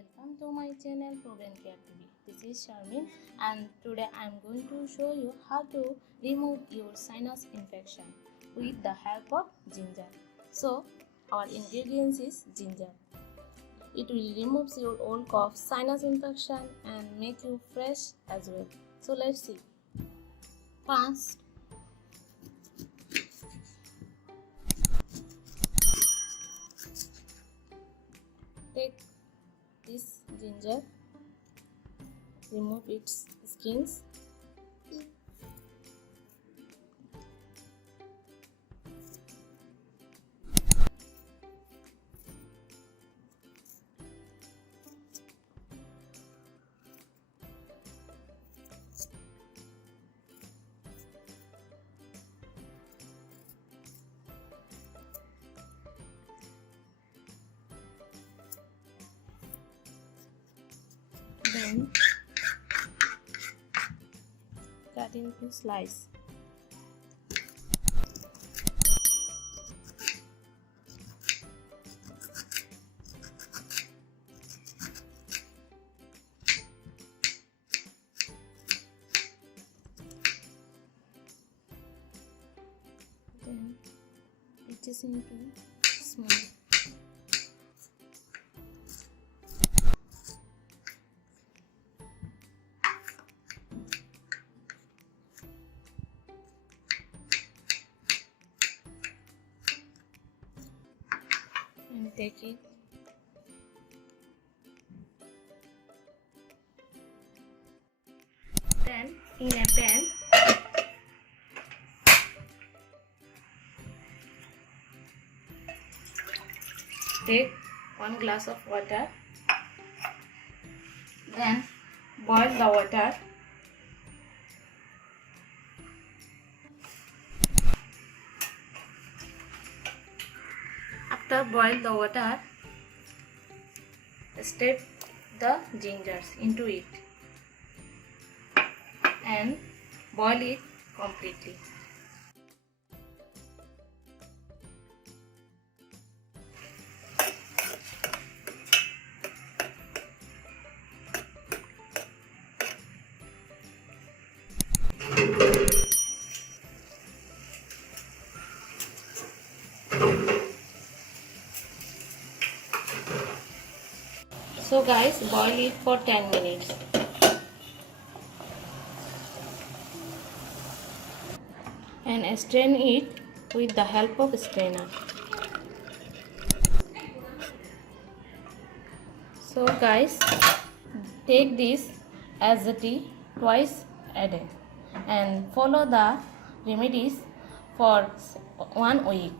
Welcome to my channel Proven Care TV. This is Charmin and today I am going to show you how to remove your sinus infection with the help of ginger. So our ingredients is ginger. It will remove your old cough, sinus infection and make you fresh as well. So let's see. First, take this ginger, remove its skins. Then cut into slice. Then it is into small. And take it. Then in a pan, take 1 glass of water. Then boil the water. After boil the water, stir the gingers into it and boil it completely. So guys, boil it for 10 minutes. And strain it with the help of strainer. So guys, take this as a tea twice a day and follow the remedies for 1 week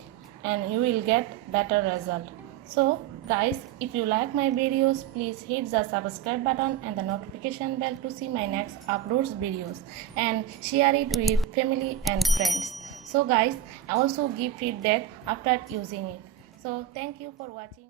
and you will get better result. So guys, if you like my videos, please hit the subscribe button and the notification bell to see my next uploads videos and share it with family and friends. So guys, also give feedback after using it. So thank you for watching.